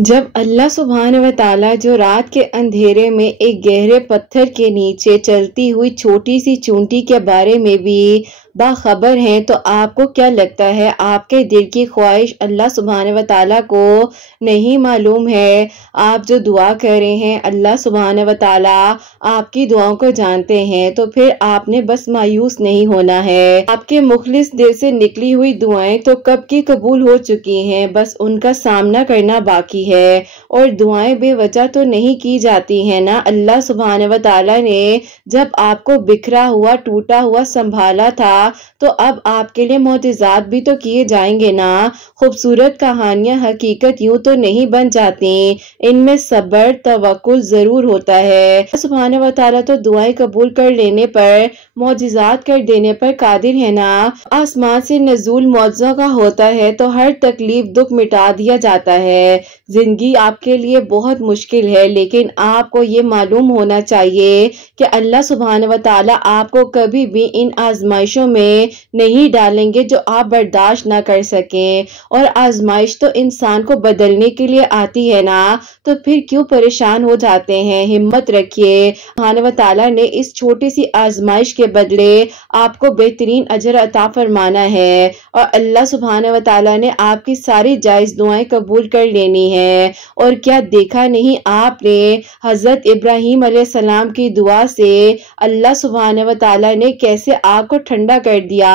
जब अल्लाह सुब्हान व तआला जो रात के अंधेरे में एक गहरे पत्थर के नीचे चलती हुई छोटी सी चूंटी के बारे में भी बाखबर हैं, तो आपको क्या लगता है आपके दिल की ख्वाहिश अल्लाह सुब्हान व तआला को नहीं मालूम है? आप जो दुआ कर रहे हैं अल्लाह सुब्हान व तआला आपकी दुआओं को जानते हैं, तो फिर आपने बस मायूस नहीं होना है। आपके मुखलिस दिल से निकली हुई दुआएं तो कब की कबूल हो चुकी हैं, बस उनका सामना करना बाकी है। और दुआएं बेवजह तो नहीं की जाती हैं ना। अल्लाह सुब्हान व तआला ने जब आपको बिखरा हुआ टूटा हुआ संभाला था, तो अब आपके लिए मोजिज़ात भी तो किए जाएंगे ना। खूबसूरत कहानियां हकीकत यूं तो नहीं बन जाती, इनमें सब्र तवक्कुल जरूर होता है। सुब्हान व तआला तो दुआएं कबूल कर लेने पर, मोजिज़ात कर देने पर कादिर है ना। आसमान से नज़ूल मौजज़ों का होता है तो हर तकलीफ दुख मिटा दिया जाता है। जिंदगी आपके लिए बहुत मुश्किल है, लेकिन आपको ये मालूम होना चाहिए कि अल्लाह सुब्हान व तआला आपको कभी भी इन आजमाइशों में नहीं डालेंगे जो आप बर्दाश्त ना कर सकें। और आजमाइश तो इंसान को बदलने के लिए आती है ना, तो फिर क्यों परेशान हो जाते हैं। हिम्मत रखिए, सुब्हान व तआला ने इस छोटी सी आजमाइश के बदले आपको बेहतरीन अजर अता फरमाना है। और अल्लाह सुब्हान व तआला ने आपकी सारी जायज दुआएं कबूल कर लेनी है। और क्या देखा नहीं आपने हजरत इब्राहीम अलैहिस्सलाम की दुआ से अल्लाह सुब्हान व तआला ने कैसे आग को ठंडा कर दिया।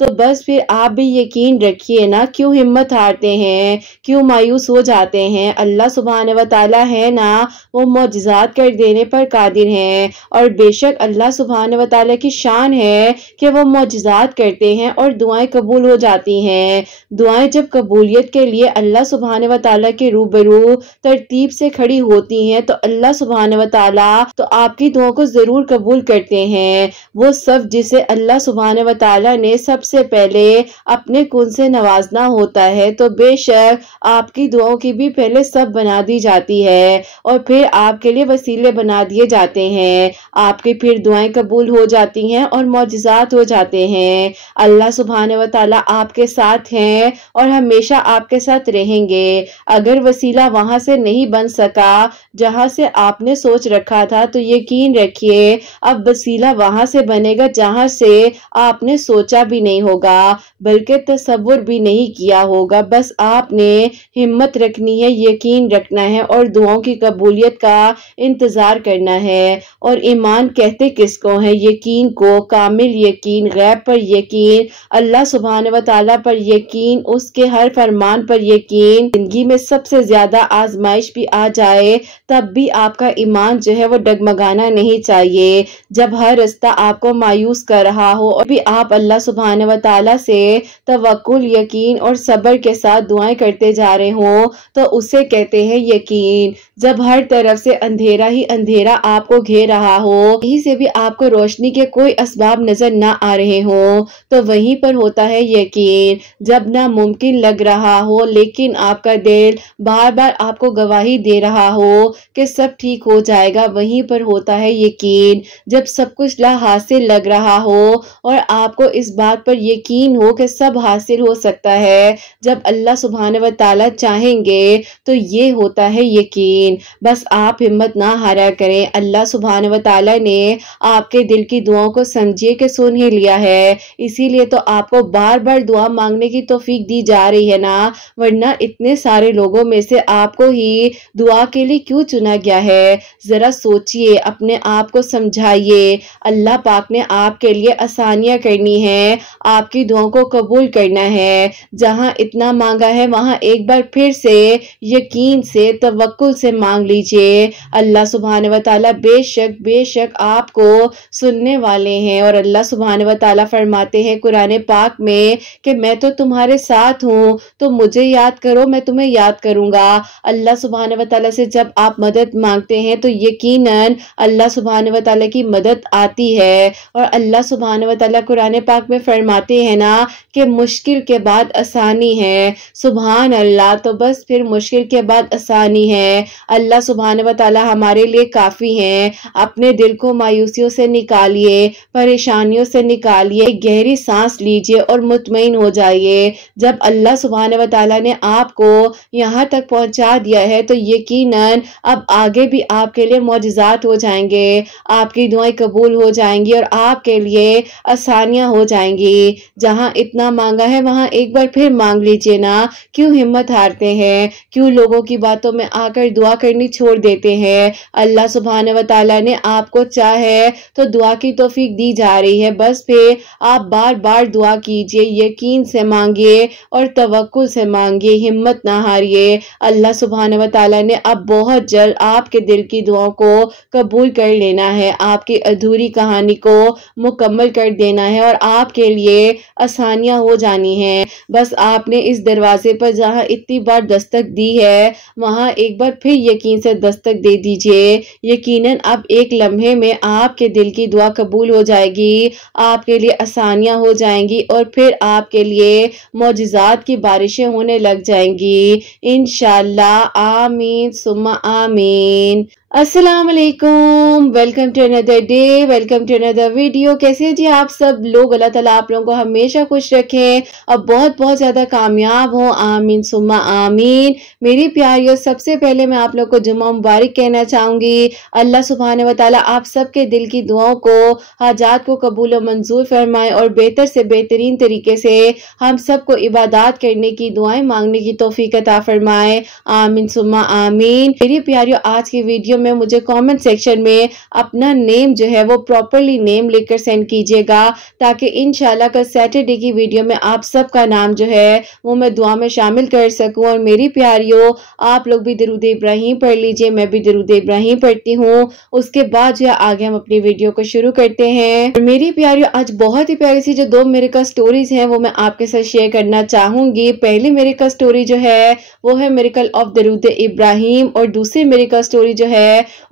तो बस फिर आप भी यकीन रखिए ना, क्यों हिम्मत हारते हैं, क्यों मायूस हो जाते हैं। अल्लाह सुब्हान व तआला है ना, वो मौजिज़ात कर देने पर कादिर हैं। और बेशक अल्लाह सुब्हान व तआला की शान है कि वो मौजिज़ात करते हैं और दुआएं कबूल हो जाती हैं। दुआएं जब कबूलियत के लिए अल्लाह सुब्हान व तआला के रूबरू तरतीब से खड़ी होती हैं, तो अल्लाह सुब्हान व तआला तो आपकी दुआओं को जरूर कबूल करते हैं। वो सब जिसे अल्लाह सुब्हान व तआला ने सबसे पहले अपने कुन से नवाजना होता है, तो बेशक आपकी दुआओं की भी पहले सब बना दी जाती है और फिर आपके लिए वसीले बना दिए जाते हैं। आपकी फिर दुआएं कबूल हो जाती हैं और मौजिज़ात हो जाते हैं। अल्लाह सुब्हान व तआला आपके साथ हैं और हमेशा आपके साथ रहेंगे। अगर वसीला वहां से नहीं बन सका जहां से आपने सोच रखा था, तो यकीन रखिए अब वसीला वहां से बनेगा जहां से आपने सोचा भी नहीं होगा, बल्कि तसव्वुर भी नहीं किया होगा। बस आपने हिम्मत रखनी है, यकीन रखना है और दुआओं की कबूलियत का इंतजार करना है। और ईमान कहते किसको है? यकीन को, कामिल यकीन, गैब पर यकीन, अल्लाह सुब्हान व तआला पर यकीन, उसके हर फरमान पर यकीन। जिंदगी में सबसे ज्यादा आजमाइश भी आ जाए तब भी आपका ईमान जो है वो डगमगाना नहीं चाहिए। जब हर रास्ता आपको मायूस कर रहा हो और भी आप अल्लाह सुब्हान व तआला से तवक्कुल, यकीन और सब्र के साथ दुआएं करते जा रहे हो, तो उसे कहते हैं यकीन। जब हर तरफ से अंधेरा ही अंधेरा आपको घेर रहा हो, कहीं से भी आपको रोशनी के कोई असबाब नजर ना आ रहे हो, तो वहीं पर होता है यकीन। जब नामुमकिन लग रहा हो लेकिन आपका दिल बार बार आपको गवाही दे रहा हो कि सब ठीक हो जाएगा, वहीं पर होता है यकीन। जब सब कुछ ला हासिल लग रहा हो और आपको इस बात पर यकीन हो कि सब हासिल हो सकता है जब अल्लाह सुब्हान व तआला चाहेंगे, तो ये होता है यकीन। बस आप हिम्मत ना हारा करें। अल्लाह सुब्हान व तआला ने आपके दिल की दुआओं को समझिए कि सुन ही लिया है, इसीलिए तो आपको बार बार दुआ मांगने की तौफीक दी जा रही है ना, वरना इतने सारे लोगों में से आपको ही दुआ के लिए क्यों चुना गया है? जरा सोचिए, अपने आप को समझाइए। अल्लाह पाक ने आपके लिए आसानियां करनी है, आपकी दुआओं को कबूल करना है। जहां इतना मांगा है वहां एक बार फिर से यकीन से, तवक्कुल से मांग लीजिए। अल्लाह सुब्हान व तआला बेशक बेशक आपको सुनने वाले हैं। और अल्लाह सुब्हान व तआला फरमाते हैं कुरान पाक में कि मैं तो तुम्हारे साथ हूँ, तो मुझे याद करो, मैं तुम्हें याद करूंगा। अल्लाह सुब्हान व तआला से जब आप मदद मांगते हैं तो यकीनन अल्लाह सुब्हान व तआला की मदद आती है। और अल्लाह सुब्हान व तआला कुरान पाक में फरमा फरमाते हैं ना कि मुश्किल के बाद आसानी है। सुभान अल्लाह। तो बस फिर मुश्किल के बाद आसानी है। अल्लाह सुभान व तआला हमारे लिए काफ़ी हैं। अपने दिल को मायूसियों से निकालिए, परेशानियों से निकालिए, गहरी सांस लीजिए और मुतमईन हो जाइए। जब अल्लाह सुभान व तआला ने आपको यहाँ तक पहुँचा दिया है तो यकीनन अब आगे भी आपके लिए मौजिज़ात हो जाएंगे, आपकी दुआएं कबूल हो जाएंगी और आपके लिए आसानियाँ हो जाएंगी। जहाँ इतना मांगा है वहाँ एक बार फिर मांग लीजिए ना। क्यों हिम्मत हारते हैं? क्यों लोगों की बातों में आकर दुआ करनी छोड़ देते हैं? अल्लाह सुभान व तआला ने आपको चाहे तो दुआ की तौफीक दी जा रही है। बस फिर आप बार बार दुआ कीजिए, यकीन से मांगिए और तवक्कुल से मांगिए, हिम्मत ना हारिए। अल्लाह सुभान व तआला ने अब बहुत जल्द आपके दिल की दुआओं को कबूल कर लेना है, आपकी अधूरी कहानी को मुकम्मल कर देना है और आपके लिए आसानियां हो जानी हैं। बस आपने इस दरवाजे पर जहां इतनी बार दस्तक दी है वहां एक बार फिर यकीन से दस्तक दे दीजिए। यकीनन अब एक लम्हे में आपके दिल की दुआ कबूल हो जाएगी, आपके लिए आसानियां हो जाएंगी और फिर आपके लिए मौजिज़ात की बारिशें होने लग जाएंगी इंशाअल्लाह। आमीन सुम्मा आमीन। अस्सलाम वालेकुम, welcome to another day, welcome to another video. कैसे जी आप सब लोग? अल्लाह ताला आप लोगों को हमेशा खुश रखें और बहुत बहुत ज़्यादा कामयाब हो। आमीन सुम्मा आमीन। मेरी प्यारियों, सबसे पहले मैं आप लोग को जुम्मा मुबारक कहना चाहूँगी। अल्लाह सुब्हान व तआला आप सबके दिल की दुआओं को, हाजात को कबूल और मंजूर फरमाए और बेहतर से बेहतरीन तरीके से हम सबको इबादत करने की, दुआएं मांगने की तौफीक अता फरमाए। आमीन सुम्मा आमीन। मेरी प्यारियों, आज की वीडियो में मुझे कमेंट सेक्शन में अपना नेम जो है वो प्रॉपरली नेम लिखकर सेंड कीजिएगा ताकि इंशाल्लाह कल सैटरडे की वीडियो में आप सबका नाम जो है वो मैं दुआ में शामिल कर सकूं। और मेरी प्यारियों, आप लोग भी दरूद इब्राहिम पढ़ लीजिए, मैं भी दरूद इब्राहिम पढ़ती हूँ। उसके बाद जो है आगे हम अपनी वीडियो को शुरू करते हैं। और मेरी प्यारियों, आज बहुत ही प्यारी सी जो 2 मिरेकल स्टोरीज हैं वो मैं आपके साथ शेयर करना चाहूंगी। पहली मिरेकल स्टोरी जो है वो है मिरेकल ऑफ दरूद इब्राहिम और दूसरी मिरेकल स्टोरी जो है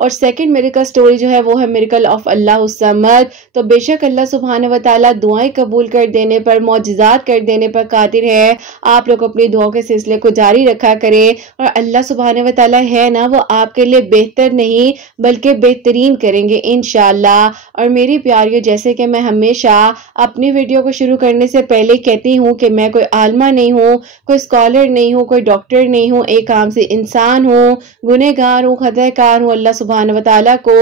और सेकंड मिरेकल स्टोरी जो है वो है मिरेकल ऑफ अल्लाह समद। तो बेशक अल्लाह सुब्हान व तआला दुआएं कबूल कर देने पर, मौजिज़ात कर देने पर कादिर है। आप लोग अपनी दुआओं के सिलसिले को जारी रखा करें और अल्लाह सुब्हान व तआला है ना, वो आपके लिए बेहतर नहीं बल्कि बेहतरीन करेंगे इंशाअल्लाह। और मेरी प्यारियों, जैसे कि मैं हमेशा अपनी वीडियो को शुरू करने से पहले कहती हूँ कि मैं कोई आलमा नहीं हूँ, कोई स्कॉलर नहीं हूँ, कोई डॉक्टर नहीं हूँ, एक आम से इंसान हूँ, गुनहगार हूँ, खताकार हूँ। अल्लाह सुब्हान व तआला को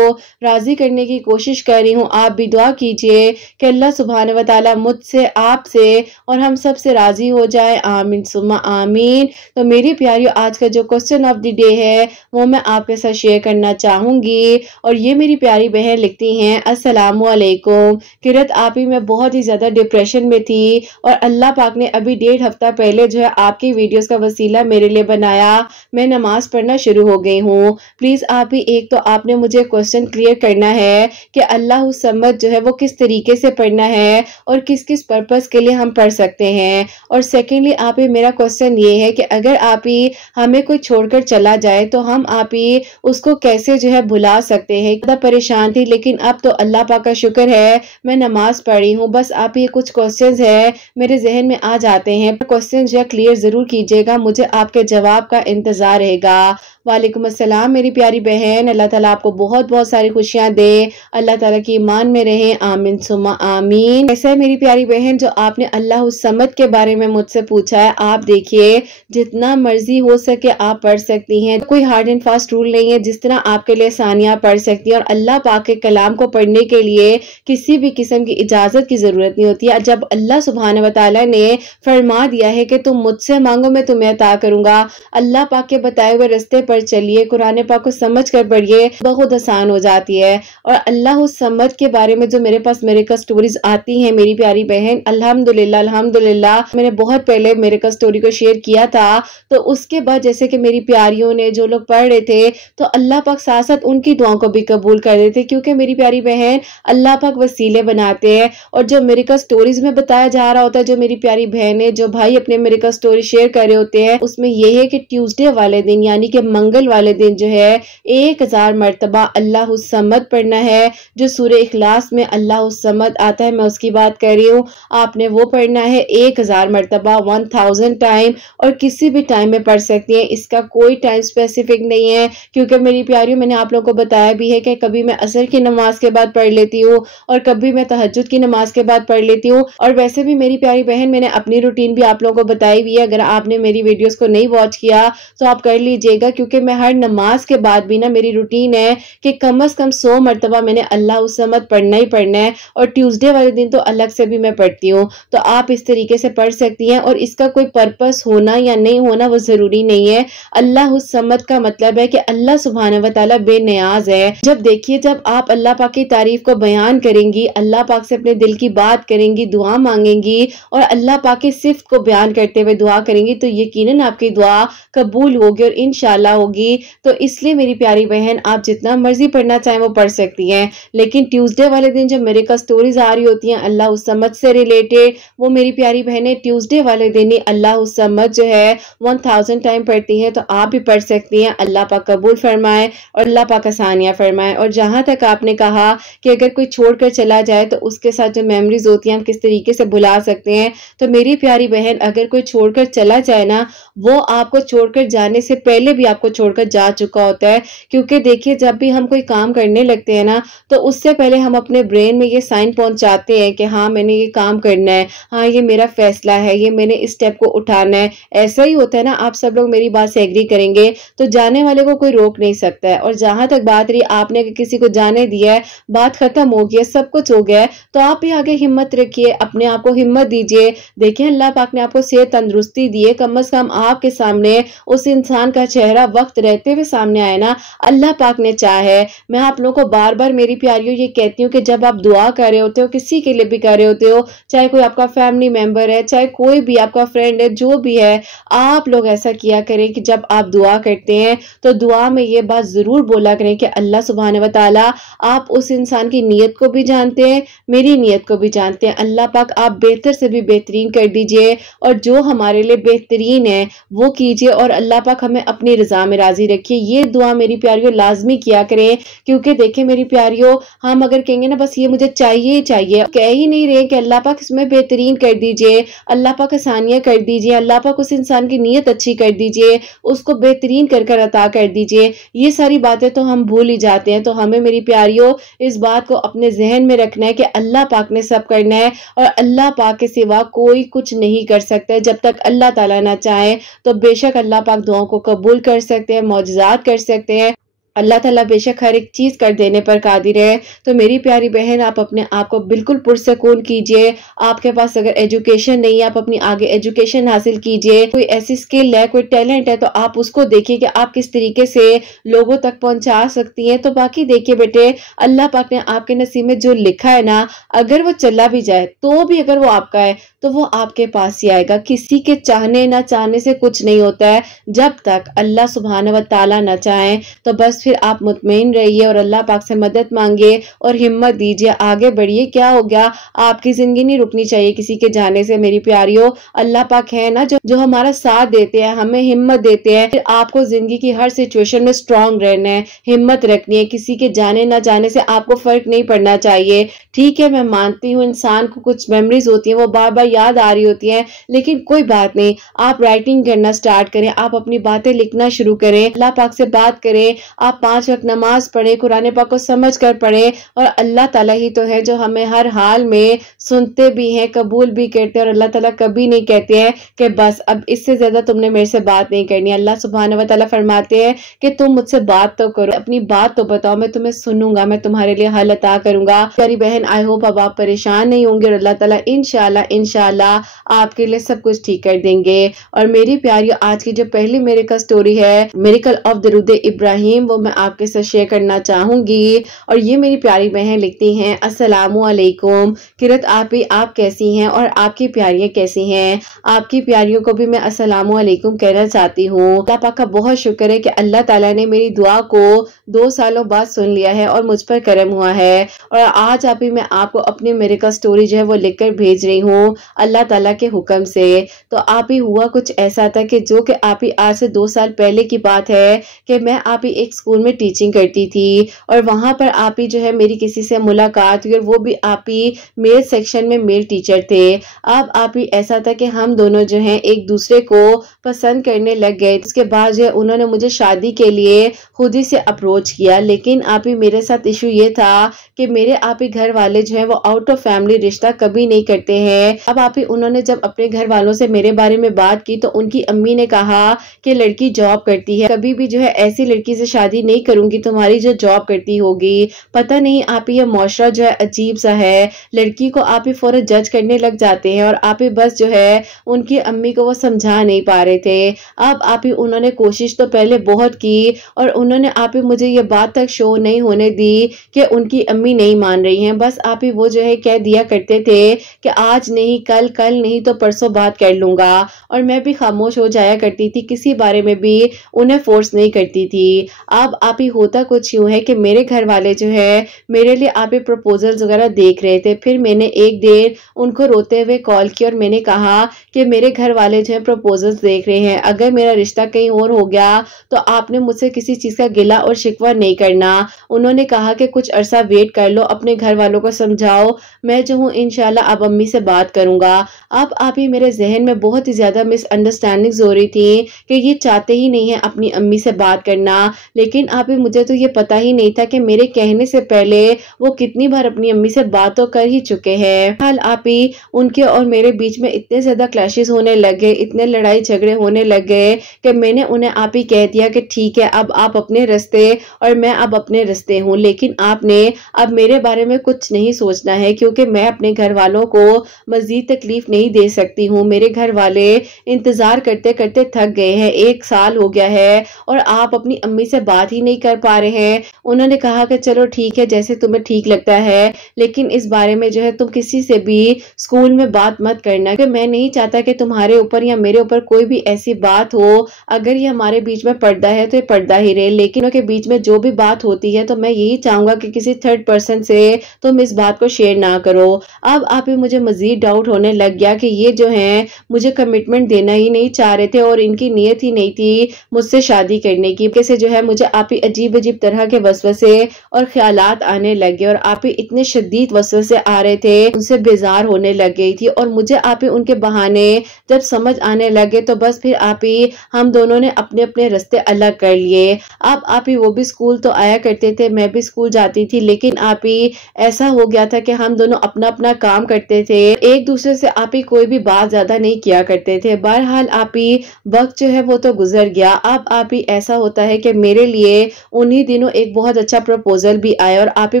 राजी करने की कोशिश कर रही हूँ। आप भी दुआ कीजिए कि अल्लाह सुब्हान व तआला मुझसे, आपसे और हम सब से राजी हो जाए। आमीन सुम्मा आमीन। तो मेरी प्यारियों, आज का जो क्वेश्चन ऑफ द डे है वो मैं आपके साथ शेयर करना चाहूंगी। और ये मेरी प्यारी बहन लिखती हैं, अस्सलामु अलैकुम किरत, आप ही मैं बहुत ही ज्यादा डिप्रेशन में थी और अल्लाह पाक ने अभी 1.5 हफ्ता पहले जो है आपकी वीडियोस का वसीला मेरे लिए बनाया। मैं नमाज पढ़ना शुरू हो गई हूँ। प्लीज आप ही एक तो आपने मुझे क्वेश्चन क्लियर करना है कि अल्लाह समद जो है वो किस तरीके से पढ़ना है और किस किस पर्पस के लिए हम पढ़ सकते हैं। और सेकेंडली आप ही मेरा क्वेश्चन ये है कि अगर आप ही हमें कोई छोड़कर चला जाए तो हम आप ही उसको कैसे जो है भुला सकते हैं। ज़्यादा परेशान थी लेकिन अब तो अल्लाह पाक का शुक्र है मैं नमाज पढ़ी हूँ। बस आप ही कुछ क्वेश्चंस है मेरे जहन में आ जाते हैं, क्वेश्चन जो है क्लियर जरूर कीजिएगा, मुझे आपके जवाब का इंतजार रहेगा। वालेकुम अस्सलाम मेरी प्यारी बहन, अल्लाह ताला आपको बहुत बहुत सारी खुशियां दे, अल्लाह ताला की ईमान में रहे। आमीन सुम्मा आमीन। ऐसा है मेरी प्यारी बहन, जो आपने अल्लाह समद के बारे में मुझसे पूछा है, आप देखिए जितना मर्जी हो सके आप पढ़ सकती हैं, कोई हार्ड एंड फास्ट रूल नहीं है। जिस तरह आपके लिए आसानियां पढ़ सकती हैं और अल्लाह पाक के कलाम को पढ़ने के लिए किसी भी किस्म की इजाजत की जरूरत नहीं होती है। जब अल्लाह सुब्हान व तआला ने फरमा दिया है कि तुम मुझसे मांगो मैं तुम्हें अता करूंगा, अल्लाह पाक के बताए हुए रास्ते पर चलिए, कुरान पाक को समझ कर पढ़िए, बहुत आसान हो जाती है। और अल्लाह समद के बारे में जो मेरे पास मिरेकल स्टोरीज आती हैं मेरी प्यारी बहन, अल्हम्दुलिल्लाह अल्हम्दुलिल्लाह, मैंने बहुत पहले मिरेकल स्टोरी को शेयर किया था। तो उसके बाद जैसे कि मेरी प्यारियों ने जो लोग पढ़ रहे थे तो अल्लाह पाक साथ साथ उनकी दुआओं को भी कबूल कर देते, क्योंकि मेरी प्यारी बहन अल्लाह पाक वसीले बनाते हैं। और जो मिरेकल स्टोरीज में बताया जा रहा होता है, जो मेरी प्यारी बहन है, जो भाई अपने मिरेकल स्टोरी शेयर कर रहे होते हैं, उसमें यह है कि ट्यूसडे वाले दिन यानी कि मंगल वाले दिन जो है 1000 मरतबा अल्लाह समद पढ़ना है। जो सूरह इखलास में अल्लाह समद आता है, मैं उसकी बात कर रही हूँ, आपने वो पढ़ना है 1000 मरतबा 1000 टाइम, और किसी भी टाइम में पढ़ सकती हैं। इसका कोई टाइम स्पेसिफिक नहीं है, क्योंकि मेरी प्यारियों मैंने आप लोगों को बताया भी है कि कभी मैं असर की नमाज के बाद पढ़ लेती हूँ और कभी मैं तहज्जुद की नमाज के बाद पढ़ लेती हूँ। और वैसे भी मेरी प्यारी बहन, मैंने अपनी रूटीन भी आप लोगों को बताई भी है। अगर आपने मेरी वीडियोस को नहीं वॉच किया तो आप कर लीजिएगा, क्योंकि मैं हर नमाज के बाद भी ना, मेरी रूटीन है कि कम से कम 100 मरतबा मैंने अल्लाह समद पढ़ना ही पढ़ना है, और ट्यूसडे वाले दिन तो अलग से भी मैं पढ़ती हूँ। तो आप इस तरीके से पढ़ सकती हैं, और इसका कोई पर्पस होना या नहीं होना वो जरूरी नहीं है। अल्लाह समद का मतलब है कि अल्लाह सुब्हानहू व तआला बेनियाज है। जब देखिए, जब आप अल्लाह पाक की तारीफ को बयान करेंगी, अल्लाह पाक से अपने दिल की बात करेंगी, दुआ मांगेंगी और अल्लाह पाक की सिफ्त को बयान करते हुए दुआ करेंगी, तो यकीनन आपकी दुआ कबूल होगी और इंशाल्लाह होगी। तो इसलिए मेरी प्यारी बहन, आप जितना मर्जी पढ़ना चाहें वो पढ़ सकती हैं, लेकिन ट्यूसडे वाले दिन जब मेरे का स्टोरीज आ रही होती हैं अल्लाह समद से रिलेटेड, वो मेरी प्यारी बहनें ट्यूसडे वाले दिन ही अल्लाह समद जो है 1000 टाइम पढ़ती हैं। तो आप भी पढ़ सकती हैं। अल्लाह पाक कबूल फरमाए और अल्लाह पाक आसानियां फरमाए। और जहां तक आपने कहा कि अगर कोई छोड़कर चला जाए तो उसके साथ जो मेमोरीज होती हैं हम किस तरीके से भुला सकते हैं, तो मेरी प्यारी बहन, अगर कोई छोड़कर चला जाए ना, वो आपको छोड़कर जाने से पहले भी आपको छोड़कर जा चुका होता है। क्योंकि देखिए, जब भी हम कोई काम करने लगते हैं ना, तो उससे पहले हम अपने ब्रेन में ये साइन पहुंचाते हैं कि हाँ मैंने ये काम करना है, हाँ ये मेरा फैसला है, ये मैंने इस स्टेप को उठाना है। ऐसा ही होता है ना, आप सब लोग मेरी बात से एग्री करेंगे। तो जाने वाले को कोई रोक नहीं सकता है। और जहां तक बात रही, आपने किसी को जाने दिया है, बात खत्म हो गई है, सब कुछ हो गया है, तो आप भी आगे हिम्मत रखिए, अपने आप को हिम्मत दीजिए। देखिए, अल्लाह पाक ने आपको सेहत तंदुरुस्ती दी है, कम से कम आपके सामने उस इंसान का चेहरा वक्त रहते हुए सामने आए ना, अल्लाह पाक ने चाहा है। मैं आप लोगों को बार बार मेरी प्यारियों ये कहती हूँ कि जब आप दुआ कर रहे होते हो, किसी के लिए भी कर रहे होते हो, चाहे कोई आपका फैमिली मेंबर है, चाहे कोई भी आपका फ्रेंड है, जो भी है, आप लोग ऐसा किया करें कि जब आप दुआ करते हैं तो दुआ में ये बात जरूर बोला करें कि अल्लाह सुब्हानहू व तआला, आप उस इंसान की नीयत को भी जानते हैं, मेरी नीयत को भी जानते हैं। अल्लाह पाक आप बेहतर से भी बेहतरीन कर दीजिए, और जो हमारे लिए बेहतरीन है वो कीजिए, और अल्लाह पाक हमें अपनी रजा में राजी रखिए। ये दुआ मेरी प्यारियों लाजमी किया करें। क्योंकि देखें मेरी प्यारियों, हम अगर कहेंगे ना बस ये मुझे चाहिए ही चाहिए, कह ही नहीं रहे कि अल्लाह पाक इसमें बेहतरीन कर दीजिए, अल्लाह पाक आसानियां कर दीजिए, अल्लाह पाक उस इंसान की नीयत अच्छी कर दीजिए, उसको बेहतरीन कर कर अता कर दीजिए, ये सारी बातें तो हम भूल ही जाते हैं। तो हमें मेरी प्यारियों इस बात को अपने जहन में रखना है कि अल्लाह पाक ने सब करना है, और अल्लाह पाक के सिवा कोई कुछ नहीं कर सकता है। जब तक अल्लाह ताला ना चाहे तो बेशक अल्लाह पाक दुआओं को कबूल कर सकते हैं, मौजज़ात कर सकते हैं। अल्लाह ताला बेशक हर एक चीज कर देने पर कादिर है। तो मेरी प्यारी बहन, आप अपने आप को बिल्कुल पुरसकून कीजिए। आपके पास अगर एजुकेशन नहीं है, आप अपनी आगे एजुकेशन हासिल कीजिए। कोई ऐसी स्किल है, कोई टैलेंट है, तो आप उसको देखिए कि आप किस तरीके से लोगों तक पहुंचा सकती हैं। तो बाकी देखिए बेटे, अल्लाह पाक ने आपके नसीब में जो लिखा है ना, अगर वो चला भी जाए तो भी अगर वो आपका है तो वो आपके पास ही आएगा। किसी के चाहने ना चाहने से कुछ नहीं होता है, जब तक अल्लाह सुब्हानहू व तआला ना चाहे। तो बस फिर आप मुतमईन रहिए और अल्लाह पाक से मदद मांगिए और हिम्मत दीजिए, आगे बढ़िए। क्या हो गया, आपकी जिंदगी नहीं रुकनी चाहिए किसी के जाने से मेरी प्यारियों। अल्लाह पाक है ना जो हमारा साथ देते हैं, हमें हिम्मत देते हैं। फिर आपको जिंदगी की हर सिचुएशन में स्ट्रांग रहना है, हिम्मत रखनी है। किसी के जाने ना जाने से आपको फर्क नहीं पड़ना चाहिए। ठीक है, मैं मानती हूँ इंसान को कुछ मेमोरीज होती है, वो बार बार याद आ रही होती है, लेकिन कोई बात नहीं, आप राइटिंग करना स्टार्ट करें, आप अपनी बातें लिखना शुरू करें, अल्लाह पाक से बात करें, आप 5 वक्त नमाज पढ़े, कुरान पाक को समझ कर पढ़े। और अल्लाह ताला ही तो है जो हमें हर हाल में सुनते भी हैं, कबूल भी करते हैं। और अल्लाह ताला कभी नहीं कहते हैं कि बस अब इससे ज्यादा तुमने मेरे से बात नहीं करनी। अल्लाह सुब्हानहू व तआला फरमाते हैं कि तुम मुझसे बात तो करो, अपनी बात तो बताओ, मैं तुम्हें सुनूंगा, मैं तुम्हारे लिए हल अता करूंगा। प्यारी बहन, आई होप अब आप परेशान नहीं होंगे और अल्लाह ताला इंशाल्लाह आपके लिए सब कुछ ठीक कर देंगे। और मेरी प्यारी, आज की जो पहली मेरिकल स्टोरी है, मेरिकल ऑफ दरूद इब्राहिम, वो मैं आपके साथ शेयर करना चाहूंगी। और ये मेरी प्यारी बहन लिखती हैं, अस्सलामु अलैकुम किरत आपी, आप कैसी हैं और आपकी प्यारियां कैसी हैं। आपकी प्यारियों को भी मैं अस्सलामु अलैकुम कहना चाहती हूँ। अल्लाह पाक का बहुत शुक्र है कि अल्लाह ताला ने मेरी दुआ को 2 सालों बाद सुन लिया है और मुझ पर करम हुआ है। और आज अभी मैं आपको अपनी मेरिकल स्टोरी जो है वो लिखकर भेज रही हूँ अल्लाह ताला के हुक्म से। तो आप ही हुआ कुछ ऐसा था कि जो कि आप ही आज से 2 साल पहले की बात है कि मैं आप ही एक स्कूल में टीचिंग करती थी और वहां पर आप ही जो है मेरी किसी से मुलाकात हुई और वो भी आप ही मेल सेक्शन में मेल टीचर थे। अब आप ही ऐसा था कि हम दोनों जो हैं एक दूसरे को पसंद करने लग गए। उसके बाद जो है उन्होंने मुझे शादी के लिए खुद ही से अप्रोच किया, लेकिन आप ही मेरे साथ इशू ये था कि मेरे आप ही घर वाले जो है वो आउट ऑफ फैमिली रिश्ता कभी नहीं करते हैं। अब आप ही उन्होंने जब अपने घर वालों से मेरे बारे में बात की तो उनकी अम्मी ने कहा कि लड़की जॉब करती है, कभी भी जो है ऐसी लड़की से शादी नहीं करूंगी तुम्हारी जो जॉब करती होगी। पता नहीं आप ही ये मुआशरा जो है अजीब सा है, लड़की को आप ही फौरन जज करने लग जाते हैं और आप ही बस जो है उनकी अम्मी को वो समझा नहीं पा रहे थे। अब आप ही उन्होंने कोशिश तो पहले बहुत की और उन्होंने आप ही मुझे ये बात तक शो नहीं होने दी कि उनकी अम्मी नहीं मान रही हैं। बस आप ही वो जो है कह दिया करते थे कि आज नहीं कल, कल नहीं तो परसों बात कर लूंगा, और मैं भी खामोश हो जाया करती थी, किसी बारे में भी उन्हें फोर्स नहीं करती थी। अब आप ही होता कुछ यूं है कि मेरे घर वाले जो है मेरे लिए आप ही प्रपोजल्स वगैरह देख रहे थे। फिर मैंने एक देर उनको रोते हुए कॉल किया और मैंने कहा कि मेरे घर वाले जो है प्रपोजल्स देख रहे हैं, अगर मेरा रिश्ता कहीं और हो गया तो आपने मुझसे किसी चीज का गिला और शिकवा नहीं करना। उन्होंने कहा कि कुछ अरसा वेट कर लो, अपने घर वालों को समझाओ, मैं जो हूँ इंशाल्लाह अब अम्मी से बात करूंगा। अब आप ही मेरे जहन में बहुत ही ज्यादा मिसअंडरस्टैंडिंग्स हो रही थी कि ये चाहते ही नहीं है अपनी अम्मी से बात करना, लेकिन आप ही मुझे तो ये पता ही नहीं था कि मेरे कहने से पहले वो कितनी बार अपनी अम्मी से बात तो कर ही चुके हैं। हाल आप ही उनके और मेरे बीच में इतने ज्यादा क्लैशेस होने लगे, इतने लड़ाई झगड़े होने लगे कि मैंने उन्हें आप ही कह दिया कि ठीक है अब आप अपने रास्ते और मैं अब अपने रास्ते हूँ, लेकिन आपने अब मेरे बारे में कुछ नहीं सोचना है क्योंकि मैं अपने घर वालों को मजीद तकलीफ नहीं दे सकती हूँ। मेरे घर वाले इंतजार करते करते थक गए हैं, 1 साल हो गया है और आप अपनी अम्मी से बात ही नहीं कर पा रहे हैं। उन्होंने कहा कि चलो ठीक है जैसे तुम्हें ठीक लगता है, लेकिन इस बारे में जो है तुम किसी से भी स्कूल में बात मत करना, कि मैं नहीं चाहता कि तुम्हारे ऊपर या मेरे ऊपर कोई भी ऐसी बात हो। अगर ये हमारे बीच में पर्दा है तो ये पर्दा ही रहे, लेकिन उनके बीच में जो भी बात होती है तो मैं यही चाहूंगा कि किसी थर्ड पर्सन से तुम इस बात को शेयर ना करो। अब आप ही मुझे मजीद डाउट होने लग गया कि ये जो है मुझे कमिटमेंट देना ही नहीं चाह रहे थे और इनकी नीयत ही नहीं थी मुझसे शादी करने की। कैसे जो है मुझे आप ही अजीब अजीब तरह के वसवसे और ख्यालात आने लगे और आप ही इतने शदीद वसवसे आ रहे थे, उनसे बेजार होने लग गई थी और मुझे आप ही उनके बहाने जब समझ आने लगे तो बस फिर आप ही हम दोनों ने अपने अपने रास्ते अलग कर लिए। अब आप ही वो भी स्कूल तो आया करते थे, मैं भी स्कूल जाती थी, लेकिन आप ही ऐसा हो गया था कि हम दोनों अपना अपना काम करते थे, एक दूसरे से आप ही कोई भी बात ज्यादा नहीं किया करते थे। बहरहाल आप ही वक्त जो है वो तो गुजर गया। अब आप ही ऐसा होता है कि मेरे लिए उन्हीं दिनों एक बहुत अच्छा प्रपोजल भी आया और आप ही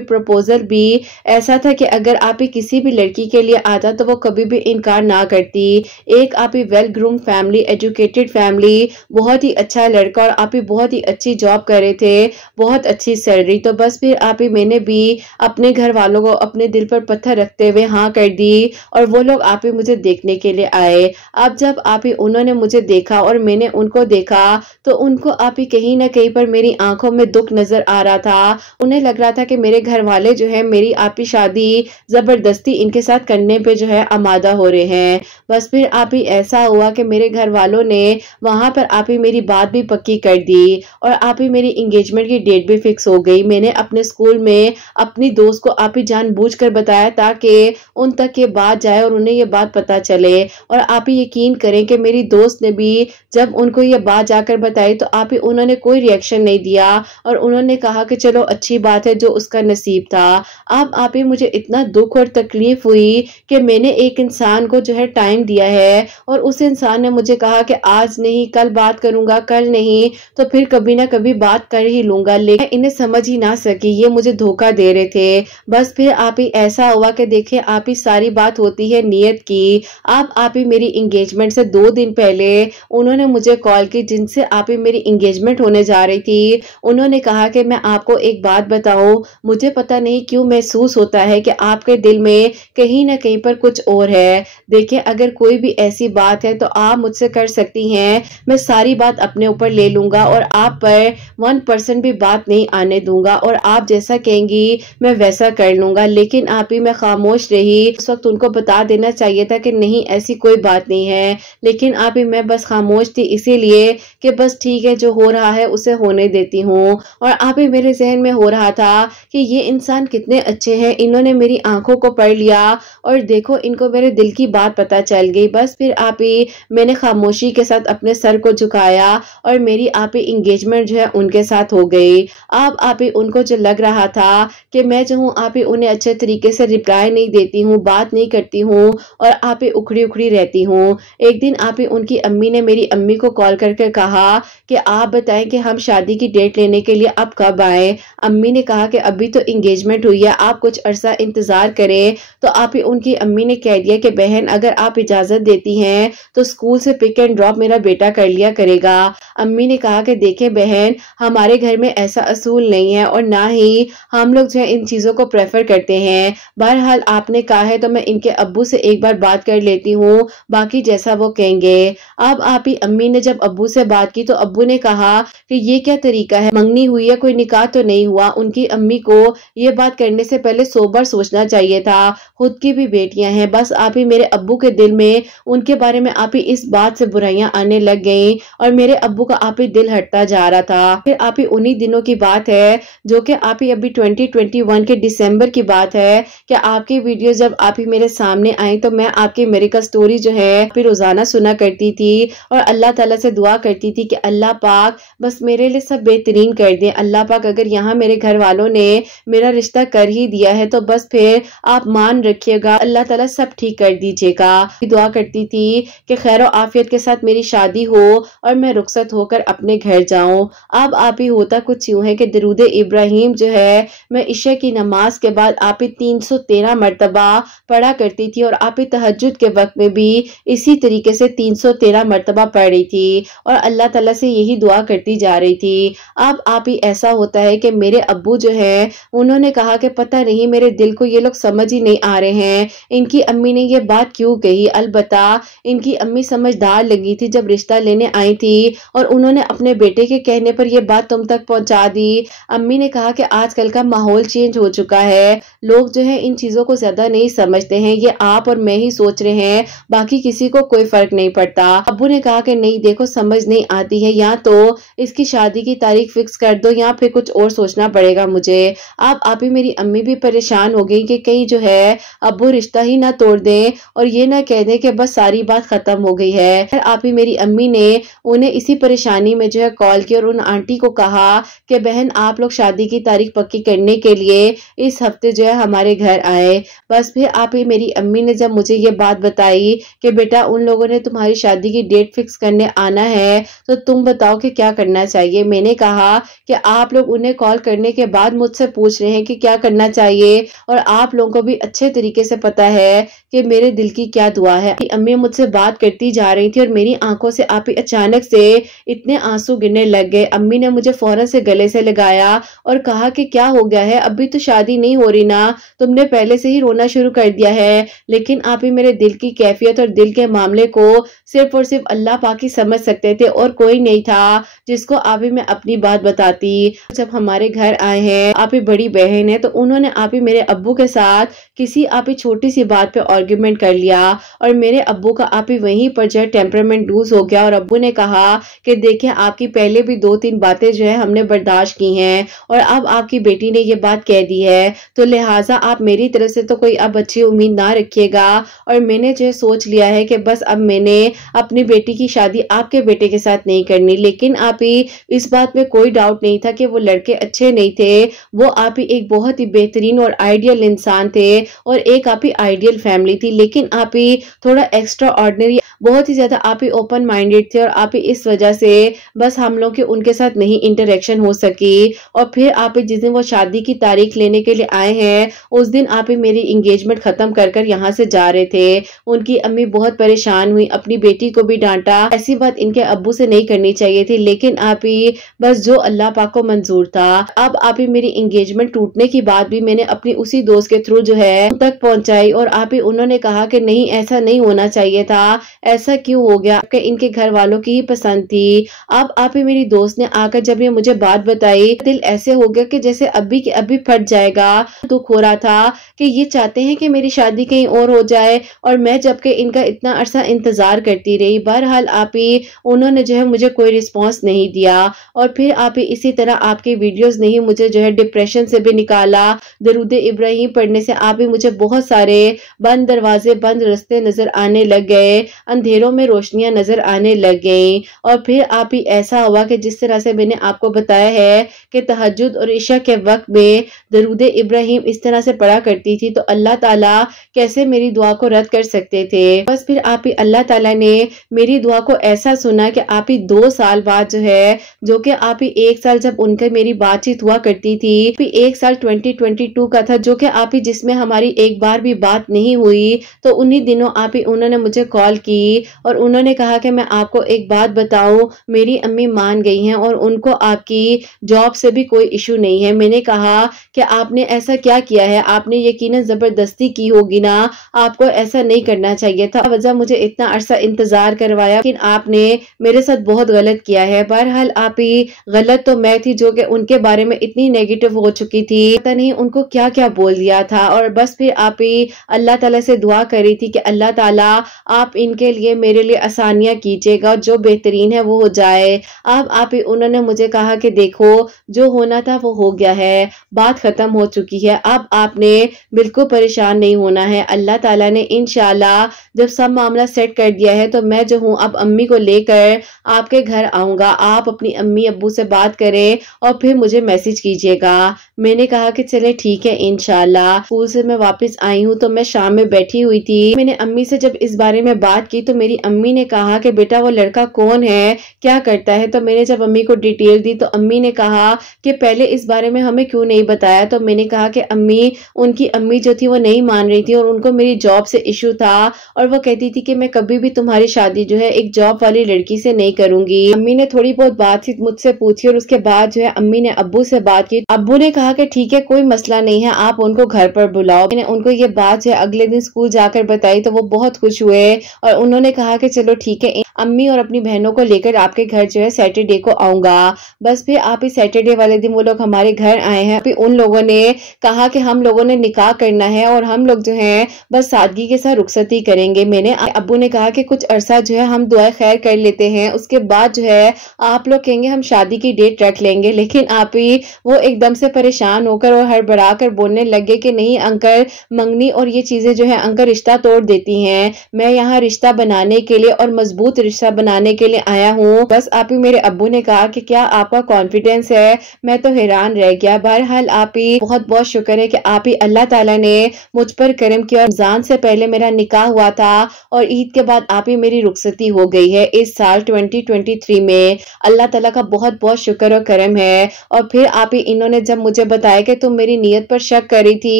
प्रपोजल भी ऐसा था कि अगर आप ही किसी भी लड़की के लिए आता तो वो कभी भी इनकार ना करती। एक आप ही well groom family, educated family, बहुत ही अच्छा लड़का और आप ही बहुत ही अच्छी जॉब कर रहे थे, बहुत अच्छी सैलरी। तो बस फिर आप ही मैंने भी अपने घर वालों को अपने दिल पर पत्थर रखते हुए हाँ कर दी और वो लोग आप ही मुझे देखने के लिए आए। अब जब आप ही उन्होंने मुझे देखा और मैंने उनको देखा तो उनको आप ही कहीं ना कहीं पर मेरी आंखों में दुख नजर आ रहा था। उन्हें लग रहा था कि मेरे घर वाले जो है मेरी आप ही शादी जबरदस्ती इनके साथ करने पे जो है आमादा हो रहे हैं। बस फिर आप ही ऐसा हुआ कि मेरे घर वालों ने वहां पर आप ही मेरी बात भी पक्की कर दी और आप ही मेरी एंगेजमेंट की डेट भी फिक्स हो गई। मैंने अपने स्कूल में अपनी दोस्त को आप ही जानबूझकर बताया ताकि उन तक ये बात जाए और उन्हें ये बात पता चले। और आप ही यकीन करें कि मेरी दोस्त ने भी जब उनको ये बात जाकर बताई तो आप ही उन्होंने कोई रिएक्शन नहीं दिया और उन्होंने कहा कि चलो अच्छी बात है, जो उसका नसीब था। अब आप ही मुझे इतना दुख और तकलीफ हुई कि मैंने एक इंसान को जो है टाइम दिया है और उस इंसान ने मुझे कहा कि आज नहीं कल बात करूंगा, कल नहीं तो फिर कभी ना कभी बात कर ही लूंगा, लेकिन इन्हें समझ ही ना सकी, ये मुझे धोखा दे रहे थे। बस फिर आप ही ऐसा हुआ कि देखिए आप ही सारी बात होती है नियत की। अब आप ही मेरी एंगेजमेंट से 2 दिन पहले उन्होंने मुझे कॉल की, जिनसे आप ही मेरी एंगेजमेंट होने जा रही थी। उन्होंने कहा कि मैं आपको एक बात बताऊं, मुझे पता नहीं क्यों महसूस होता है कि आपके दिल में कहीं ना कहीं पर कुछ और है। देखिए अगर कोई भी ऐसी बात है तो आप मुझसे कर सकती हैं, मैं सारी बात अपने ऊपर ले लूंगा और आप पर 1% भी बात नहीं आने दूंगा और आप जैसा कहेंगी मैं वैसा कर लूंगा। लेकिन आप ही मैं खामोश रही। उस वक्त उनको बता देना चाहिए था कि नहीं ऐसी कोई बात नहीं है, लेकिन आप ही मैं बस खामोश थी इसीलिए कि बस ठीक है जो हो रहा है उसे होने देती हूँ। और आप ही मेरे जहन में हो रहा था कि ये इंसान कितने अच्छे हैं, इन्होंने मेरी आंखों को पढ़ लिया और देखो इनको मेरे दिल की बात पता चल गई। बस फिर आप ही मैंने खामोशी के साथ अपने सर को झुकाया और मेरी आप ही इंगेजमेंट जो है उनके साथ हो गई। अब आप ही उनको जो लग रहा था कि मैं जो हूँ आप ही उन्हें अच्छे तरीके से रिप्लाई नहीं देती हूँ, बात नहीं करती हूँ और आप ही उखड़ी उखड़ी रहती हूँ। एक दिन आप ही उनकी अम्मी ने मेरी अम्मी को कॉल करके कहा कि आप बताएं कि हम शादी की डेट लेने के लिए अब कब आए। अम्मी ने कहा कि अभी तो इंगेजमेंट हुई है, आप कुछ अरसा इंतजार करें। तो आप ही उनकी अम्मी ने कह दिया कि बहन अगर आप इजाजत देती हैं तो स्कूल से पिक एंड ड्रॉप मेरा बेटा कर लिया करेगा। अम्मी ने कहा कि देखें बहन हमारे घर में ऐसा असूल नहीं है और ना ही हम लोग जो है इन चीजों को प्रेफर करते हैं। बहरहाल आपने कहा है तो मैं इनके अब्बू से एक बार बात कर लेती हूँ, बाकी जैसा वो कहेंगे। अब आप ही अम्मी ने जब अब्बू से बात की तो अब्बू ने कहा कि ये क्या तरीका है, मंगनी हुई है, कोई निकाह तो नहीं हुआ। उनकी अम्मी को ये बात करने से पहले 100 बार सोचना चाहिए था, खुद की भी बेटियां हैं। बस आप ही मेरे अब्बू के दिल में उनके बारे में आप ही इस बात से बुराइयां आने लग गई और मेरे अब्बू का आप ही दिल हटता जा रहा था। फिर आप ही उन्हीं दिनों की बात है जो कि आप ही अभी 2021 के दिसंबर की बात है कि आपकी वीडियो जब आप ही मेरे सामने आई तो मैं आपकी मेरिकल स्टोरी जो है फिर रोजाना सुना करती थी और अल्लाह ताला से दुआ करती थी कि अल्लाह पाक बस मेरे लिए सब बेहतरीन कर दे। अल्लाह पाक अगर यहाँ मेरे घर वालों ने मेरा रिश्ता कर ही दिया है तो बस फिर आप मान रखिएगा, अल्लाह ताला सब ठीक कर दीजिएगा। दुआ करती थी कि खैर आफियत के साथ मेरी शादी हो और मैं रुखसत होकर अपने घर जाऊं। अब आप ही होता कुछ यूं है कि दरूद इब्राहिम जो है मैं इशा की नमाज के बाद आप ही 313 मरतबा पढ़ा करती थी और आप ही तहज्जुद के वक्त में भी इसी तरीके से 313 मरतबा पढ़ रही थी और अल्लाह ताला से यही दुआ करती जा रही थी। अब आप ही ऐसा होता है कि मेरे अब्बू जो है उन्होंने कहा कि पता नहीं मेरे दिल को ये लोग समझ ही नहीं आ रहे हैं, इनकी अम्मी ने ये बात क्यों कही। अलबत्ता इनकी अम्मी समझदार लगी थी जब रिश्ता लेने आई थी और उन्होंने अपने बेटे के कहने पर यह बात तुम तक पहुंचा दी। अम्मी ने कहा कि आजकल का माहौल चेंज हो चुका है, लोग जो है इन चीजों को ज्यादा नहीं समझते हैं, ये आप और मैं ही सोच रहे हैं, बाकी किसी को कोई फर्क नहीं पड़ता। अब्बू ने कहा कि नहीं देखो समझ नहीं आती है, या तो इसकी शादी की तारीख फिक्स कर दो या फिर कुछ और सोचना पड़ेगा मुझे। अब आप ही मेरी अम्मी भी परेशान हो गई कि कहीं जो है अब्बू रिश्ता ही ना तोड़ दें और ये ना कह दें कि बस सारी बात खत्म हो गई है। फिर आप ही मेरी अम्मी ने उन्हें इसी परेशानी में जो है कॉल किया और उन आंटी को कहा कि बहन आप लोग शादी की तारीख पक्की करने के लिए इस हफ्ते जो है हमारे घर आए। बस फिर आप ही मेरी अम्मी ने जब मुझे ये बात बताई कि बेटा उन लोगों ने तुम्हारी शादी की डेट फिक्स करने आना है तो तुम बताओ कि क्या करना चाहिए। मैंने कहा कि आप लोग उन्हें कॉल करने के बाद मुझसे पूछ रहे हैं कि क्या करना चाहिए और आप लोगों को भी अच्छे तरीके से पता है कि मेरे दिल की क्या दुआ है। अम्मी मुझसे बात करती जा रही थी और मेरी आंखों से आप ही अचानक से इतने आंसू गिरने लग गए। अम्मी ने मुझे फौरन से गले से लगाया और कहा कि क्या हो गया है, अभी तो शादी नहीं हो रही ना, तुमने पहले से ही रोना शुरू कर दिया है। लेकिन आप ही मेरे दिल की कैफियत और दिल के मामले को सिर्फ और सिर्फ अल्लाह पाक ही समझ सकते थे और कोई नहीं था जिसको आप ही मैं अपनी बात बताती। जब हमारे घर आए हैं आप ही बड़ी बहन है तो उन्होंने आप ही मेरे अब्बू के साथ किसी आप ही छोटी सी बात पे आर्ग्यूमेंट कर लिया और मेरे अब्बू का आप ही वहीं पर जो है टेम्परामेंट लूज हो गया और अब्बू ने कहा कि देखिए आपकी पहले भी 2-3 बातें जो है हमने बर्दाश्त की हैं और अब आपकी बेटी ने ये बात कह दी है तो लिहाजा आप मेरी तरफ से तो कोई अब अच्छी उम्मीद ना रखिएगा और मैंने जो है सोच लिया है कि बस अब मैंने अपनी बेटी की शादी आपके बेटे के साथ नहीं करनी। लेकिन आप ही इस बात में कोई डाउट नहीं था कि वो लड़के अच्छे नहीं थे, वो आप ही एक बहुत ही बेहतरीन और आइडियल इंसान थे और एक आप ही आइडियल फैमिली थी। लेकिन आप ही थोड़ा एक्स्ट्रा ऑर्डिनरी, बहुत ही ज्यादा आप ही ओपन माइंडेड थे और आप ही इस वजह से बस हम लोग के उनके साथ नहीं इंटरेक्शन हो सकी। और फिर आप ही जिस दिन वो शादी की तारीख लेने के लिए आए हैं उस दिन आप ही मेरी एंगेजमेंट खत्म कर कर यहाँ से जा रहे थे। उनकी अम्मी बहुत परेशान हुई, अपनी बेटी को भी डांटा, ऐसी बात इनके अब्बू से नहीं करनी चाहिए थी। लेकिन आप ही बस जो अल्लाह पाक को मंजूर था। अब आप ही मेरी एंगेजमेंट टूटने की बात भी मैंने अपनी उसी दोस्त के थ्रू जो है तक पहुंचाई और आप ही उन्होंने कहा कि नहीं ऐसा नहीं होना चाहिए था, ऐसा क्यों हो गया कि इनके घर वालों की ही पसंद थी। अब आप ही मेरी दोस्त ने आकर जब ये मुझे बात बताई, दिल ऐसे हो गया कि जैसे अभी के अभी फट जाएगा। दुख हो रहा था कि ये चाहते हैं कि मेरी शादी कहीं और हो जाए और मैं जबकि इनका इतना अरसा इंतजार करती रही। बहरहाल आप ही उन्होंने जो है मुझे कोई रिस्पॉन्स नहीं दिया और फिर आप ही इसी तरह आपके वीडियोस ने ही मुझे जो है डिप्रेशन से भी निकाला। दरूद इब्राहिम पढ़ने से आप ही मुझे बहुत सारे बंद दरवाजे बंद रास्ते नजर आने लग गए, अंधेरों में रोशनियां नजर आने लग गई। और फिर आप ही ऐसा हुआ कि जिस तरह से मैंने आपको बताया है कि तहज्जुद और इशा के वक्त में दरूद इब्राहिम इस तरह से पढ़ा करती थी तो अल्लाह ताला कैसे मेरी दुआ को रद्द कर सकते थे। बस फिर आप ही अल्लाह ताला ने मेरी दुआ को ऐसा सुना कि आप ही 2 साल बाद जो है, जो कि आप ही 1 साल जब उनके मेरी बातचीत हुआ करती थी, 1 साल 2022 का था जो कि आप ही जिसमें हमारी एक बार भी बात नहीं हुई, तो उन्हीं दिनों आप ही उन्होंने मुझे कॉल की और उन्होंने कहा कि मैं आपको एक बात बताऊं, मेरी अम्मी मान गई हैं और उनको आपकी जॉब से भी कोई इशू नहीं है। मैंने कहा कि आपने ऐसा क्या किया है, आपने यकीनन जबरदस्ती की होगी ना, आपको ऐसा नहीं करना चाहिए था, वजह मुझे इतना अरसा इंतजार करवाया, लेकिन आपने मेरे साथ बहुत गलत किया है। बहरहाल आप ही गलत तो मैं थी जो कि उनके बारे में इतनी नेगेटिव हो चुकी थी, पता नहीं उनको क्या क्या बोल दिया था। और बस फिर आप ही अल्लाह ताला से दुआ करी थी कि अल्लाह ताला आप इनके लिए मेरे लिए आसानियां कीजिएगा, जो बेहतरीन है वो हो जाए। अब आप ही उन्होंने मुझे कहा कि देखो जो होना था वो हो गया है, बात खत्म हो चुकी है, अब आपने बिल्कुल परेशान नहीं होना है। अल्लाह ताला ने इंशाल्लाह जब सब मामला सेट कर दिया है तो मैं जो हूँ अब अम्मी को लेकर आपके घर आऊंगा। आप अपनी अम्मी अब्बू से बात करें और फिर मुझे मैसेज कीजिएगा। मैंने कहा कि चले ठीक है इंशाल्लाह। स्कूल से मैं वापस आई हूँ तो मैं शाम में बैठी हुई थी, मैंने अम्मी से जब इस बारे में बात की तो मेरी अम्मी ने कहा कि बेटा वो लड़का कौन है, क्या करता है। तो मैंने जब अम्मी को डिटेल दी तो अम्मी ने कहा कि पहले इस बारे में हमें क्यों नहीं बताया। तो मैंने कहा कि अम्मी, उनकी अम्मी जो थी वो नहीं मान रही थी और उनको मेरी जॉब से इशू था और वो कहती थी कि मैं कभी भी तुम्हारी शादी जो है एक जॉब वाली लड़की से नहीं करूंगी। अम्मी ने थोड़ी बहुत बातचीत मुझसे पूछी और उसके बाद जो है अम्मी ने अब्बू से बात की। अब्बू ने कहा कि ठीक है कोई मसला नहीं है, आप उनको घर पर बुलाओ। मैंने उनको ये बात जो है अगले दिन स्कूल जाकर बताई तो वो बहुत खुश हुए और उन्होंने कहा कि चलो ठीक है, अम्मी और अपनी बहनों को लेकर आपके घर जो है सैटरडे को आऊंगा। बस फिर आप ही सैटरडे वाले दिन वो लोग हमारे घर आए हैं। फिर उन लोगों ने कहा कि हम लोगों ने निकाह करना है और हम लोग जो है बस सादगी के साथ रुखसती करेंगे। मैंने अब्बू ने कहा कि कुछ अरसा जो है हम दुआ खैर कर लेते हैं, उसके बाद जो है आप लोग कहेंगे हम शादी की डेट रख लेंगे। लेकिन आप ही वो एकदम से परेशान होकर और हड़बड़ा कर बोलने लगे कि नहीं अंकल, मंगनी और ये चीजें जो है अंकल रिश्ता तोड़ देती हैं, मैं यहाँ रिश्ता बनाने के लिए और मजबूत रिश्ता बनाने के लिए आया हूँ। बस आप ही मेरे अब्बू ने कहा कि क्या आपका कॉन्फिडेंस है, मैं तो हैरान रह गया। बहरहाल आप ही बहुत बहुत शुक्र है कि आप ही अल्लाह ताला ने मुझ पर करम किया। रमजान से पहले मेरा निकाह हुआ था और ईद के बाद आप ही मेरी रुखसती हो गई है इस साल 2023 में। अल्लाह ताला का बहुत बहुत शुक्र और करम है। और फिर आप ही इन्होंने जब मुझे बताया कि तुम मेरी नीयत पर शक करी थी,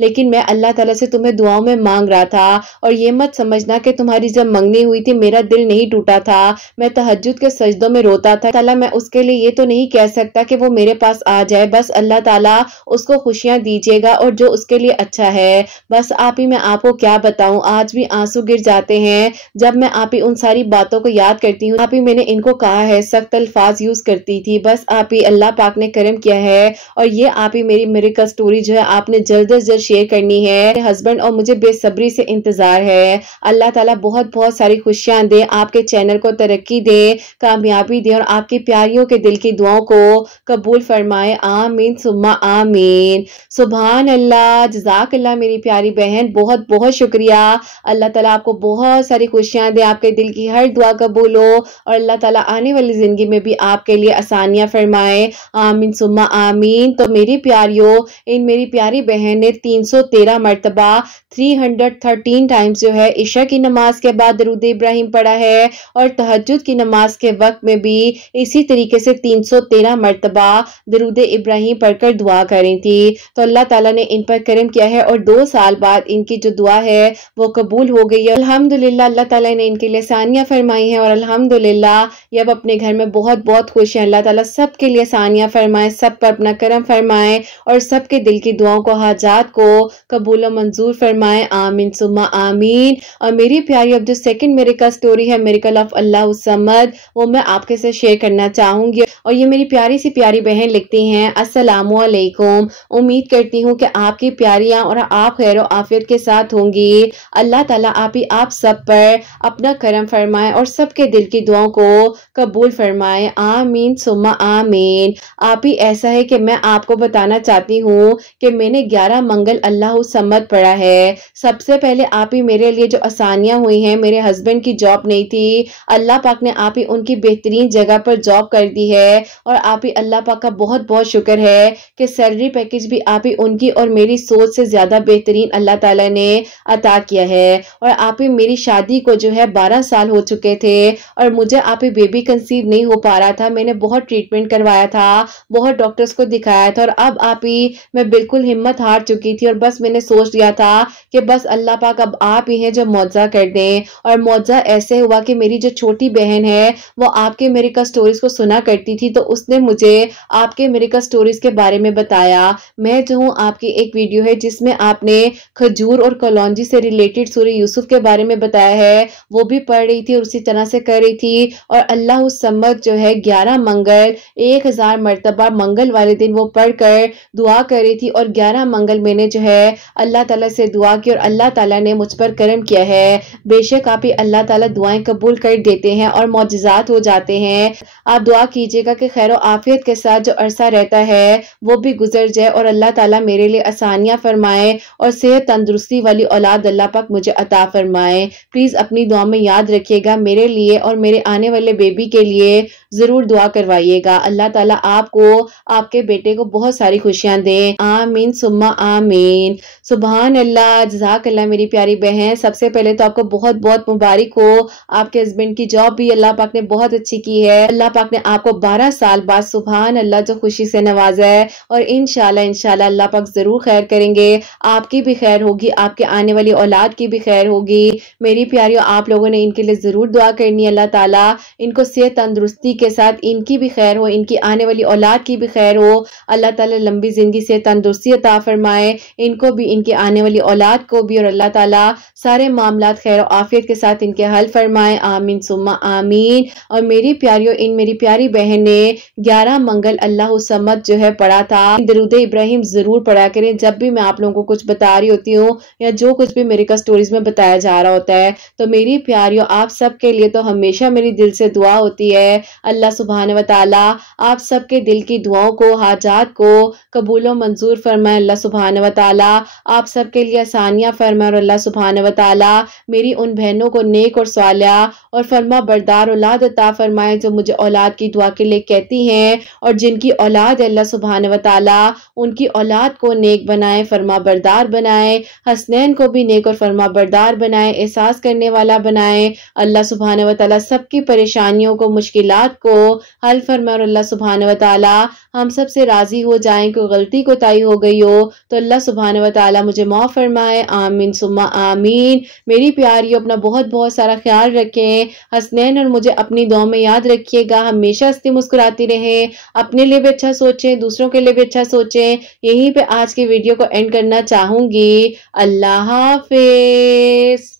लेकिन मैं अल्लाह ताला से तुम्हें दुआओं में मांग रहा था और ये मत समझना कि तुम्हारी जब मंगनी हुई थी मेरा दिल नहीं टूटा था, मैं तहज्जुद के सजदों में रोता था। ताला मैं उसके लिए ये तो नहीं कह सकता कि वो मेरे पास आ जाए, बस अल्लाह ताला उसको खुशियां दीजिएगा और जो उसके लिए अच्छा है। बस आप ही मैं आपको क्या बताऊं, आज भी आंसू गिर जाते हैं जब मैं आप ही उन सारी बातों को याद करती हूँ। आप ही मैंने इनको कहा है, सख्त अल्फाज यूज करती थी, बस आप ही अल्लाह पाक ने करम किया है और ये आप ही मेरी मिरेकल स्टोरी जो है आपने जल्द से जल्द शेयर करनी है। हस्बैंड और मुझे बेसब्री से इंतजार है। अल्लाह ताला बहुत बहुत सारी खुशियां दे, आपके चैनल को तरक्की दे, कामयाबी दे और आपकी प्यारियों के दिल की दुआओं को कबूल फरमाए। आमीन सुम्मा आमीन। सुभान अल्लाह, जज़ाक अल्लाह मेरी प्यारी बहन, बहुत बहुत शुक्रिया। अल्लाह ताला आपको बहुत सारी खुशियां दे, आपके दिल की हर दुआ कबूल हो और अल्लाह ताला आने वाली जिंदगी में भी आपके लिए आसानियां फरमाए। आमीन सुम्मा आमीन। तो मेरी प्यारियों, इन मेरी प्यारी बहन ने 313 मरतबा 313 टाइम्स जो है इशा की नमाज के बाद दरूद इब्राहिम पढ़ा है और तहज्जुद की नमाज के वक्त में भी इसी तरीके से 313 मरतबा दरूद इब्राहिम पढ़कर दुआ करी थी। तो अल्लाह ताला ने इन पर करम किया है और 2 साल बाद इनकी जो दुआ है वो कबूल हो गई है। अल्हम्दुलिल्लाह, अल्लाह ताला ने इनके लिए आसानियां फरमाई हैं और अल्हम्दुलिल्लाह ये अब अपने घर में बहुत बहुत खुश हैं। अल्लाह ताला सबके लिए आसानियां फरमाए, सब पर अपना करम फरमाए और सबके दिल की दुआओं को, हाजात को कबूल और मंजूर फरमाए। आमीन सुम्मा आमीन। और मेरी प्यारी अब जो सेकंड मेरे का स्टोरी है मिरेकल ऑफ अल्लाह समद, वो मैं आपके साथ शेयर करना चाहूंगी। और ये मेरी प्यारी सी प्यारी बहन लिखती हैं, अस्सलामु अलैकुम। उम्मीद करती हूँ कि आपकी प्यारियां और आप खैर आफियत के साथ होंगी। अल्लाह ताला आप सब पर अपना करम फरमाए और सबके दिल की दुआओं को कबूल फरमाए। आमीन सुम्मा आमीन। आप ही ऐसा है कि मैं आपको बताना चाहती हूँ कि मैंने 11 मंगल अल्लाह समद पढ़ा है। सबसे पहले आप ही मेरे लिए जो आसानियां हुई हैं, मेरे हस्बैंड की जॉब नहीं थी, अल्लाह पाक ने आप ही उनकी बेहतरीन जगह पर जॉब कर दी है। और आप ही अल्लाह पाक का बहुत बहुत शुक्र है कि सैलरी पैकेज भी आप ही उनकी और मेरी सोच से ज्यादा बेहतरीन अल्लाह ताला ने अता किया है। और आप ही मेरी शादी को जो है 12 साल हो चुके थे और मुझे आप ही बेबी कंसीव नहीं हो पा रहा था। मैंने बहुत ट्रीटमेंट करवाया था, बहुत डॉक्टर्स को दिखाया था और अब आप ही मैं बिल्कुल हिम्मत हार चुकी थी और बस मैंने सोच लिया था कि बस अल्लाह पाक अब आप ही हैं जो मौजा कर दें। और मौजा ऐसे हुआ कि मेरी जो छोटी बहन है वो आपके मिरेकल स्टोरीज को सुना करती थी, तो उसने मुझे आपके मिरेकल स्टोरीज के बारे में बताया। मैं जो हूँ आपकी एक वीडियो है जिसमें आपने खजूर और कलौंजी से रिलेटेड सूरह यूसुफ के बारे में बताया है, वो भी पढ़ रही थी और उसी तरह से कर रही थी। और अल्लाह समद जो है 11 मंगल 1000 मरतबा मंगल वाले दिन वो पढ़कर दुआ कर रही थी। और 11 मंगल मैंने जो है अल्लाह ताला से दुआ की और अल्लाह ताला ने मुझ पर करम किया है। बेशक आप ही अल्लाह ताला दुआएं कबूल कर देते हैं और मौजिज़ात हो जाते हैं। आप दुआ कीजिएगा कि खैर आफियत के साथ जो अरसा रहता है वो भी गुजर जाए और अल्लाह ताला मेरे लिए आसानियां फरमाए और सेहत तंदुरुस्ती वाली औलाद अल्लाह पाक मुझे अता फरमाए। प्लीज अपनी दुआ में याद रखिएगा, मेरे लिए और मेरे आने वाले बेबी के लिए जरूर दुआ करवाइएगा। अल्लाह ताला आपको आपके बेटे को बहुत सारी खुशियां दे। आमीन सुम्मा आमीन। सुभान अल्लाह, जज़ाक अल्लाह मेरी प्यारी बहन। सबसे पहले तो आपको बहुत बहुत मुबारक हो, आपके हस्बैंड की जॉब भी अल्लाह पाक ने बहुत अच्छी की है। अल्लाह पाक ने आपको 12 साल बाद सुभान अल्लाह जो खुशी से नवाजा है और इंशाल्लाह इंशाल्लाह अल्लाह पाक जरूर खैर करेंगे। आपकी भी खैर होगी, आपके आने वाली औलाद की भी खैर होगी। मेरी प्यारियों, आप लोगों ने इनके लिए जरूर दुआ करनी। अल्लाह ताला इनको सेहत तंदुरुस्ती के साथ इनकी भी खैर हो, इनकी आने वाली औलाद की भी खैर हो। अल्लाह ताला लंबी जिंदगी से तंदुरुस्ती अता फरमाए, इनको भी इनकी आने वाली औलाद को भी। और अल्लाह ताला सारे मामलात खैर और आफियत के साथ इनके हल फरमाए। आमीन सुम्मा आमीन। और मेरी प्यारियों, इन मेरी प्यारी बहन ने 11 मंगल अल्लाह समद जो है पढ़ा था। दरूद इब्राहिम जरूर पढ़ा करें जब भी मैं आप लोगों को कुछ बता रही होती हूँ या जो कुछ भी मेरे का स्टोरीज में बताया जा रहा होता है। तो मेरी प्यारियों, आप सब के लिए तो हमेशा मेरी दिल से दुआ होती है। अल्लाह सुब्हान व तआला आप सबके दिल की दुआओं को, हाजात को कबूल व मंजूर फरमाए। अल्लाह सुब्हान व तआला आप सबके लिए आसानियां फरमाए और अल्लाह सुब्हान व तआला मेरी उन बहनों को नेक और सालिहा और फरमा बरदार औलाद अता फरमाए जो मुझे औलाद की दुआ के लिए कहती हैं और जिनकी औलाद अल्लाह सुब्हान व तआला उनकी औलाद को नेक बनाए, फरमा बरदार बनाए। हसनैन को भी नेक और फरमा बरदार बनाए, एहसास करने वाला बनाए। अल्लाह सुब्हान व तआला सबकी परेशानियों को, मुश्किलात को हल फरमाए। और अल्लाह सुब्हान व तआला हम सब से राजी हो जाएं। कोई गलती कोताही हो गई हो तो अल्लाह सुब्हान व तआला मुझे माफ फरमाए। आमीन सुम्मा आमीन। मेरी प्यारियों, अपना बहुत बहुत सारा ख्याल रखें। हसनैन और मुझे अपनी दुआ में याद रखिएगा। हमेशा हंसती मुस्कुराती रहें, अपने लिए भी अच्छा सोचें, दूसरों के लिए भी अच्छा सोचें। यहीं पे आज की वीडियो को एंड करना चाहूंगी। अल्लाह हाफिज।